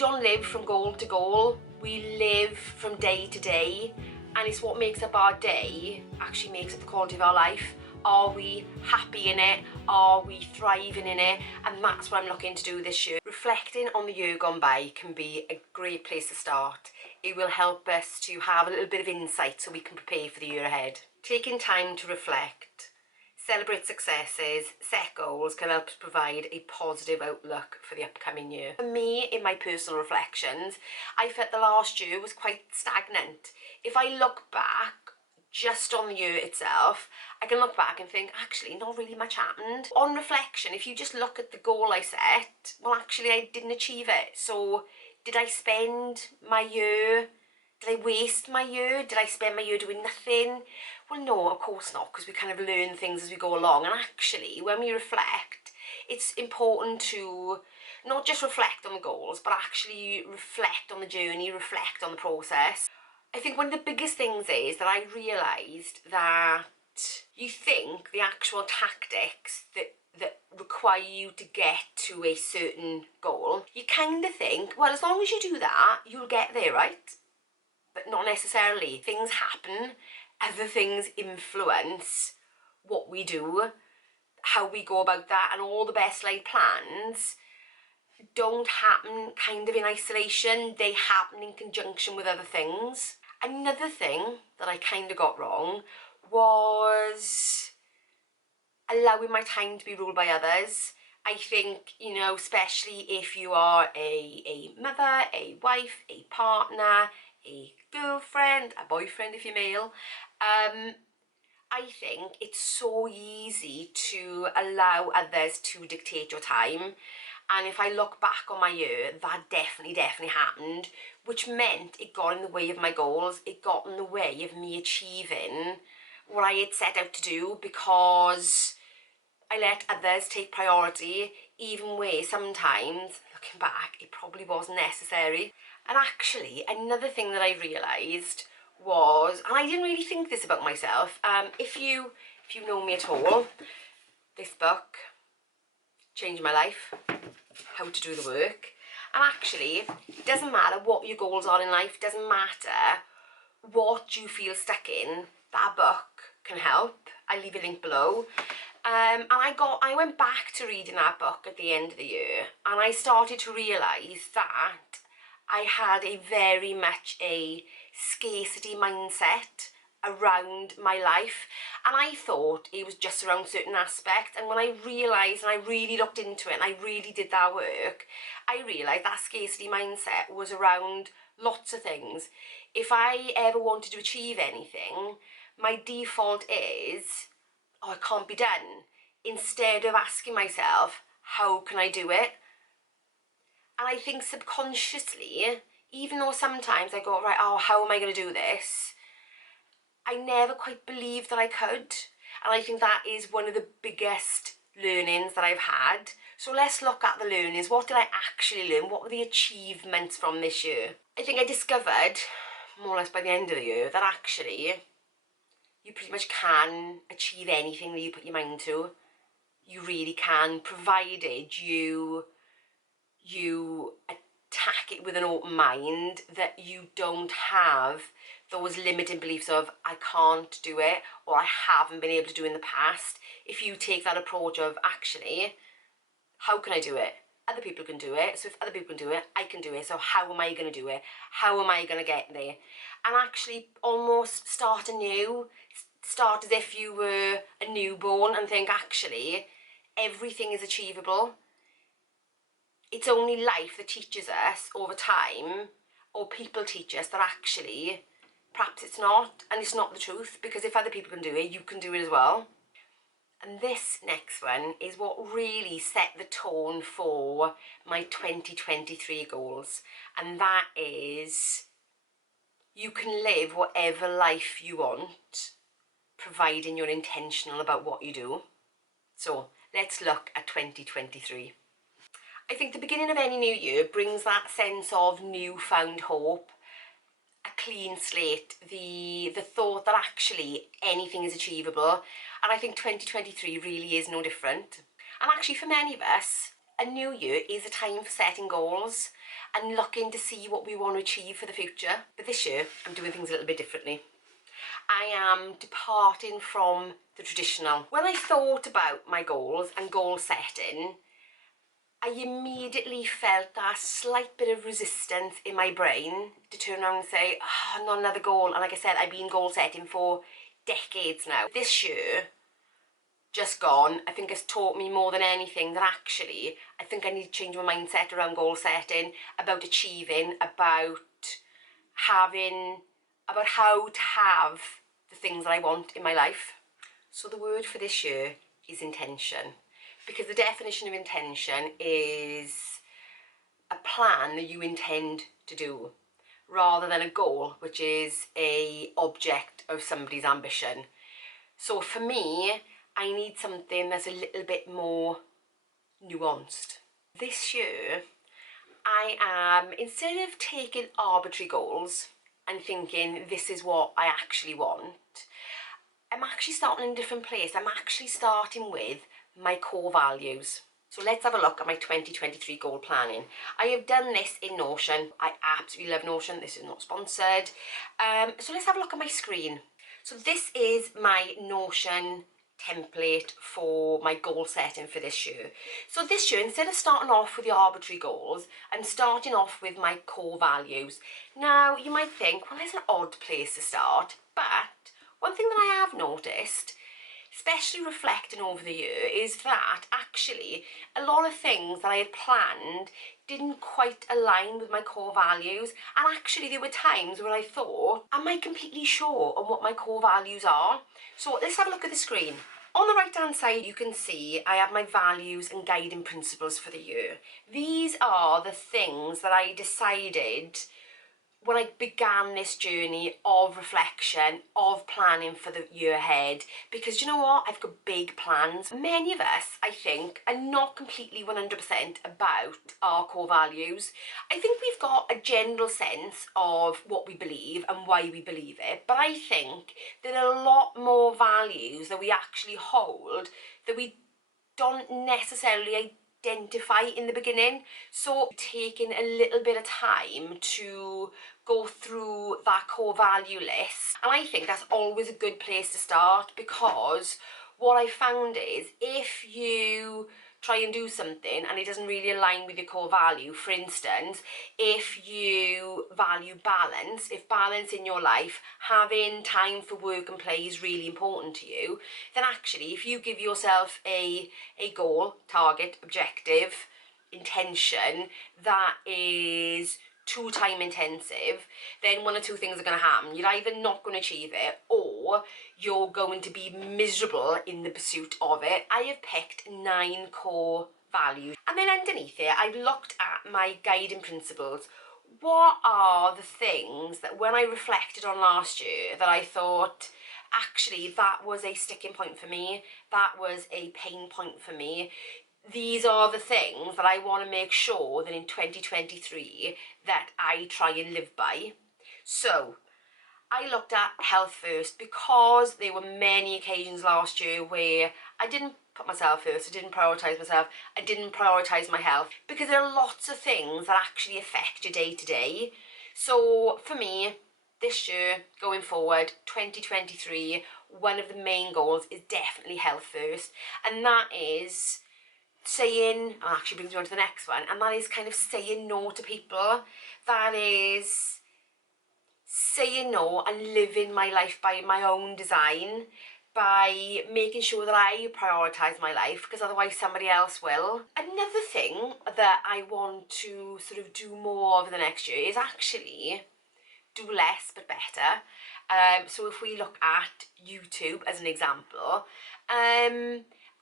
don't live from goal to goal, we live from day to day, and it's what makes up our day actually makes up the quality of our life. Are we happy in it? Are we thriving in it? And that's what I'm looking to do this year. Reflecting on the year gone by can be a great place to start. It will help us to have a little bit of insight so we can prepare for the year ahead. Taking time to reflect, celebrate successes, set goals can help us provide a positive outlook for the upcoming year. For me, in my personal reflections, I felt the last year was quite stagnant. If I look back just on the year itself, I can look back and think, actually, not really much happened. On reflection, if you just look at the goal I set, well, actually, I didn't achieve it. So, did I spend my year? Did I waste my year? Did I spend my year doing nothing? Well, no, of course not, because we kind of learn things as we go along. And actually, when we reflect, it's important to not just reflect on the goals, but actually reflect on the journey, reflect on the process. I think one of the biggest things is that I realised that you think the actual tactics that require you to get to a certain goal, you kind of think, well, as long as you do that, you'll get there, right? But not necessarily. Things happen, other things influence what we do, how we go about that, and all the best laid plans don't happen kind of in isolation. They happen in conjunction with other things. Another thing that I kind of got wrong was allowing my time to be ruled by others. I think, you know, especially if you are a mother, a wife, a partner, a girlfriend, a boyfriend if you're male, I think it's so easy to allow others to dictate your time. And if I look back on my year, that definitely happened, which meant it got in the way of my goals. It got in the way of me achieving what I had set out to do, because I let others take priority, even where sometimes, looking back, it probably wasn't necessary. And actually, another thing that I realised was, and I didn't really think this about myself, if you know me at all, this book changed my life. How to do the work. And actually, it doesn't matter what your goals are in life, it doesn't matter what you feel stuck in, that book can help. I'll leave a link below. And I went back to reading that book at the end of the year, and I started to realise that I had a very much a scarcity mindset around my life, and I thought it was just around certain aspects. And when I realised and I really looked into it and I really did that work, I realised that scarcity mindset was around lots of things. If I ever wanted to achieve anything, my default is, oh, it can't be done, instead of asking myself, how can I do it? And I think subconsciously, even though sometimes I go, right, oh, how am I going to do this? I never quite believed that I could. And I think that is one of the biggest learnings that I've had. So let's look at the learnings. What did I actually learn? What were the achievements from this year? I think I discovered, more or less by the end of the year, that actually you pretty much can achieve anything that you put your mind to. You really can, provided you attack it with an open mind, that you don't have those limiting beliefs of, I can't do it, or I haven't been able to do it in the past. If you take that approach of, actually, how can I do it? Other people can do it, so if other people can do it, I can do it, so how am I going to do it? How am I going to get there? And actually almost start anew, start as if you were a newborn and think, actually, everything is achievable. It's only life that teaches us over time, or people teach us that actually, perhaps it's not, and it's not the truth, because if other people can do it, you can do it as well. And this next one is what really set the tone for my 2023 goals, and that is, you can live whatever life you want, providing you're intentional about what you do. So let's look at 2023. I think the beginning of any new year brings that sense of newfound hope, a clean slate, the thought that actually anything is achievable. And I think 2023 really is no different. And actually for many of us, a new year is a time for setting goals. and looking to see what we want to achieve for the future. But this year, I'm doing things a little bit differently. I am departing from the traditional. When I thought about my goals and goal setting, I immediately felt that slight bit of resistance in my brain to turn around and say, oh, not another goal. And like I said, I've been goal setting for decades now. This year, just gone, I think it's taught me more than anything that actually I think I need to change my mindset around goal setting, about achieving, about how to have the things that I want in my life. So the word for this year is intention, because the definition of intention is a plan that you intend to do, rather than a goal, which is an object of somebody's ambition. So for me, I need something that's a little bit more nuanced. This year, I am, instead of taking arbitrary goals and thinking this is what I actually want, I'm actually starting in a different place. I'm actually starting with my core values. So let's have a look at my 2023 goal planning. I have done this in Notion. I absolutely love Notion. This is not sponsored. So let's have a look at my screen. So this is my Notion template for my goal setting for this year. So this year, instead of starting off with the arbitrary goals, I'm starting off with my core values. Now, you might think, well, there's an odd place to start, but one thing that I have noticed, especially reflecting over the year, is that actually a lot of things that I had planned didn't quite align with my core values. And actually there were times where I thought, am I completely sure on what my core values are? So let's have a look at the screen. On the right hand side, you can see I have my values and guiding principles for the year. These are the things that I decided when I began this journey of reflection, of planning for the year ahead, because you know what, I've got big plans. Many of us, I think, are not completely 100% about our core values. I think we've got a general sense of what we believe and why we believe it, but I think there are a lot more values that we actually hold that we don't necessarily identify in the beginning. So taking a little bit of time to go through that core value list, and I think that's always a good place to start, because what I found is if you try and do something and it doesn't really align with your core value, for instance, if you value balance, if balance in your life, having time for work and play is really important to you, then actually if you give yourself a goal, target, objective, intention that is too time intensive, then one or two things are going to happen. You're either not going to achieve it, or you're going to be miserable in the pursuit of it. I have picked 9 core values, and then underneath it I've looked at my guiding principles. What are the things that when I reflected on last year that I thought, actually that was a sticking point for me, that was a pain point for me, these are the things that I want to make sure that in 2023 that I try and live by. So I looked at health first, because there were many occasions last year where I didn't put myself first, I didn't prioritise myself, I didn't prioritise my health, because there are lots of things that actually affect your day to day. So for me, this year, going forward, 2023, one of the main goals is definitely health first, and that is saying, and actually brings me on to the next one, and that is kind of saying no to people. That is saying no and living my life by my own design, by making sure that I prioritise my life, because otherwise somebody else will. Another thing that I want to sort of do more over the next year is actually do less but better. So if we look at YouTube as an example,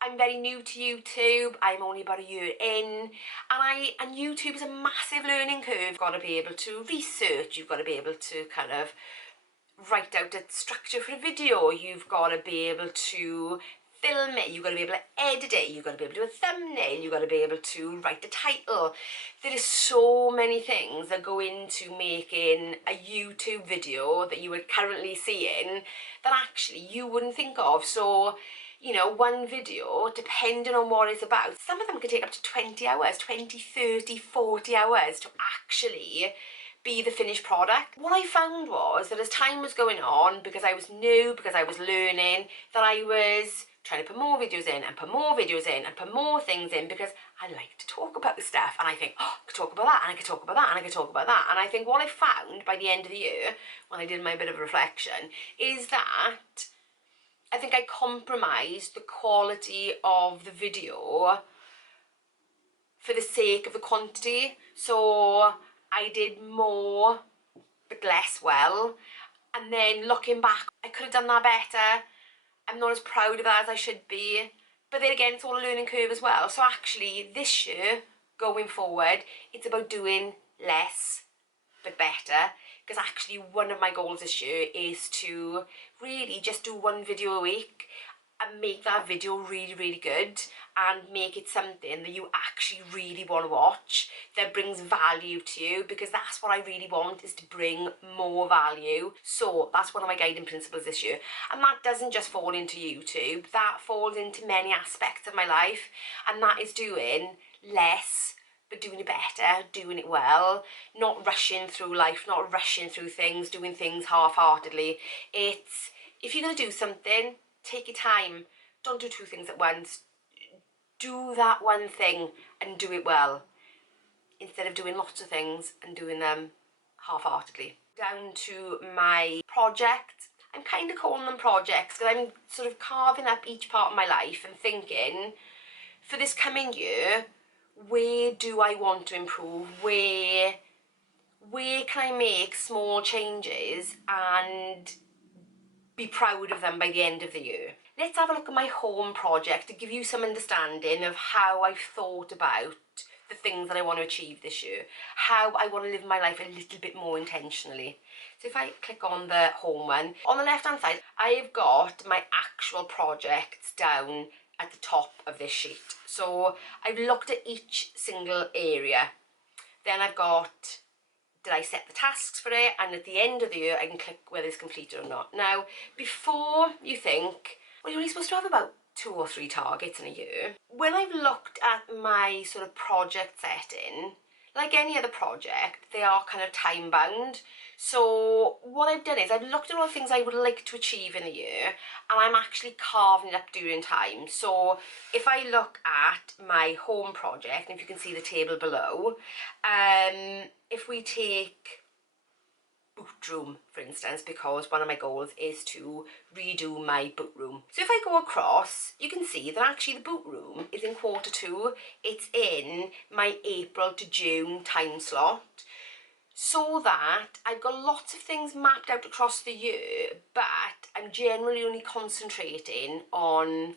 I'm very new to YouTube. I'm only about a year in, and YouTube is a massive learning curve. You've got to be able to research, you've got to be able to kind of write out a structure for a video, you've got to be able to film it, you've got to be able to edit it, you've got to be able to do a thumbnail, you've got to be able to write the title. There is so many things that go into making a YouTube video that you are currently seeing that actually you wouldn't think of. So you know, one video, depending on what it's about, some of them could take up to 20 hours, 20, 30, 40 hours to actually be the finished product. What I found was that as time was going on, because I was new, because I was learning, that I was trying to put more videos in and put more videos in and put more things in, because I like to talk about the stuff, and I think, oh, I could talk about that, and I could talk about that, and I could talk about that. And I think what I found by the end of the year, when I did my bit of reflection, is that I think I compromised the quality of the video for the sake of the quantity. So I did more but less well, and then looking back, I could have done that better. I'm not as proud of that as I should be, but then again, it's all a learning curve as well. So actually this year, going forward, it's about doing less but better, because actually one of my goals this year is to really just do one video a week and make that video really, really good, and make it something that you actually really want to watch, that brings value to you, because that's what I really want, is to bring more value. So that's one of my guiding principles this year. And that doesn't just fall into YouTube, that falls into many aspects of my life, and that is doing less but doing it better, doing it well, not rushing through life, not rushing through things, doing things half-heartedly. It's, if you're going to do something, take your time. Don't do two things at once. Do that one thing and do it well, instead of doing lots of things and doing them half-heartedly. Down to my projects. I'm kind of calling them projects because I'm sort of carving up each part of my life and thinking, for this coming year, where do I want to improve? Where can I make small changes and be proud of them by the end of the year? Let's have a look at my home project to give you some understanding of how I've thought about the things that I want to achieve this year, how I want to live my life a little bit more intentionally. So if I click on the home one, on the left hand side, I've got my actual projects down at the top of this sheet. So I've looked at each single area. Then I've got, did I set the tasks for it? And at the end of the year, I can click whether it's completed or not. Now, before you think, well, you're only supposed to have about 2 or 3 targets in a year. When I've looked at my sort of project setting, like any other project, they are kind of time bound. So what I've done is I've looked at all the things I would like to achieve in a year, and I'm actually carving it up during time. So if I look at my home project, and if you can see the table below, if we take boot room, for instance, because one of my goals is to redo my boot room. So if I go across, you can see that actually the boot room is in Q2. It's in my April to June time slot, so that I've got lots of things mapped out across the year, but I'm generally only concentrating on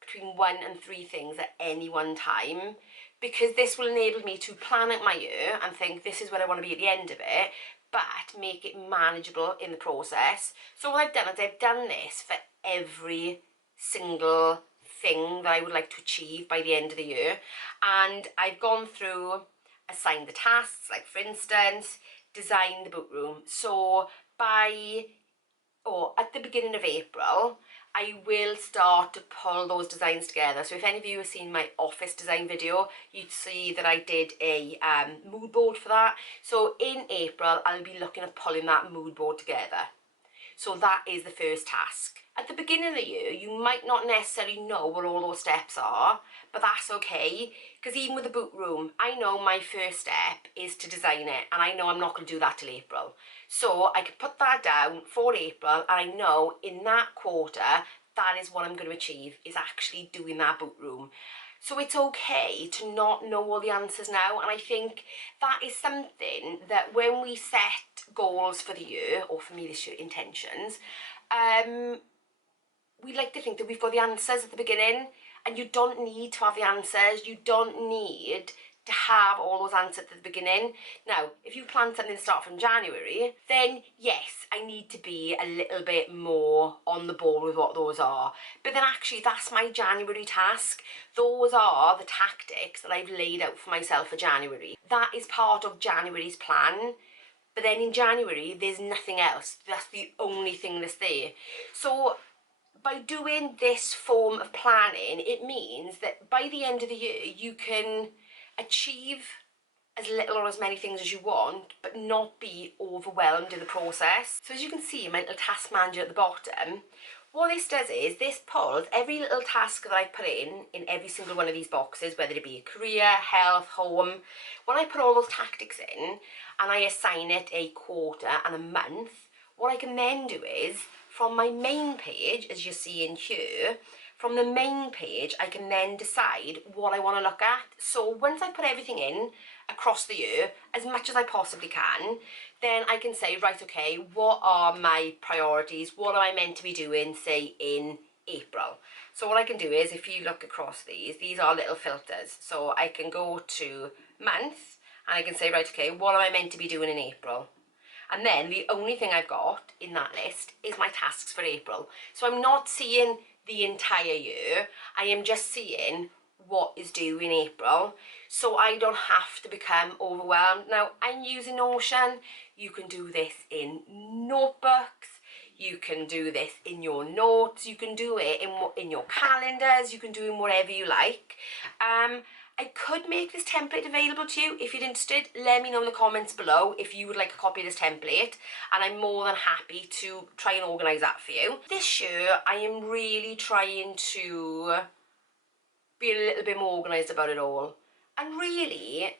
between 1 and 3 things at any one time, because this will enable me to plan out my year and think this is where I want to be at the end of it, but make it manageable in the process. So what I've done is I've done this for every single thing that I would like to achieve by the end of the year, and I've gone through, assigned the tasks, like for instance, design the boot room. So at the beginning of April, I will start to pull those designs together. So if any of you have seen my office design video, you'd see that I did a mood board for that. So in April, I'll be looking at pulling that mood board together. So that is the first task. At the beginning of the year, you might not necessarily know what all those steps are, but that's okay, because even with the boot room, I know my first step is to design it, and I know I'm not going to do that till April. So I can put that down for April, and I know in that quarter, that is what I'm going to achieve, is actually doing that boot room. So it's okay to not know all the answers now, and I think that is something that when we set goals for the year, or for me this year, intentions, we like to think that we've got the answers at the beginning, and you don't need to have the answers. You don't need to have all those answers at the beginning. Now, if you plan something to start from January, then yes, I need to be a little bit more on the ball with what those are. But then actually, that's my January task. Those are the tactics that I've laid out for myself for January. That is part of January's plan. But then in January, there's nothing else. That's the only thing that's there. So by doing this form of planning, it means that by the end of the year, you can achieve as little or as many things as you want, but not be overwhelmed in the process. So as you can see, my little task manager at the bottom, what this does is this pulls every little task that I put in every single one of these boxes, whether it be career, health, home. When I put all those tactics in and I assign it a quarter and a month, what I can then do is, from my main page, as you see in here, from the main page, I can then decide what I want to look at. So once I put everything in across the year, as much as I possibly can, then I can say, right, okay, what are my priorities? What am I meant to be doing, say, in April? So what I can do is, if you look across these are little filters. So I can go to month, and I can say, right, okay, what am I meant to be doing in April? And then the only thing I've got in that list is my tasks for April. So I'm not seeing the entire year, I am just seeing what is due in April, so I don't have to become overwhelmed. Now, I'm using Notion. You can do this in notebooks, you can do this in your notes, you can do it in your calendars, you can do it whatever you like. I could make this template available to you. If you're interested, let me know in the comments below if you would like a copy of this template, and I'm more than happy to try and organise that for you. This year, I am really trying to be a little bit more organised about it all. And really,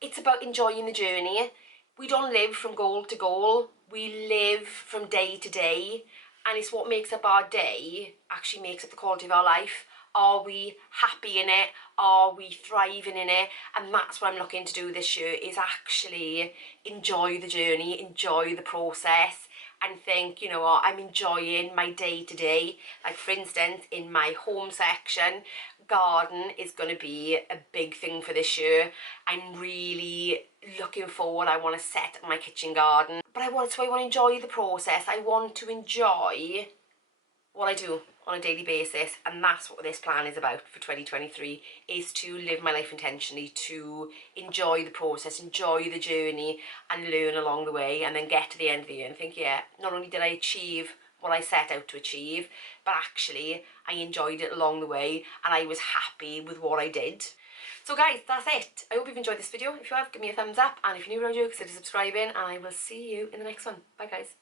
it's about enjoying the journey. We don't live from goal to goal. We live from day to day. And it's what makes up our day actually makes up the quality of our life. Are we happy in it? Are we thriving in it? And that's what I'm looking to do this year, is actually enjoy the journey, enjoy the process, and think, you know what, I'm enjoying my day to day. Like, for instance, in my home section, garden is going to be a big thing for this year. I'm really looking forward. I want to set my kitchen garden, but I want to enjoy the process. I want to enjoy what I do on a daily basis, and that's what this plan is about for 2023, is to live my life intentionally, to enjoy the process, enjoy the journey, and learn along the way, and then get to the end of the year and think, yeah, not only did I achieve what I set out to achieve, but actually I enjoyed it along the way and I was happy with what I did. So guys, that's it. I hope you've enjoyed this video. If you have, give me a thumbs up, and if you're new around here, consider subscribing, and I will see you in the next one. Bye guys.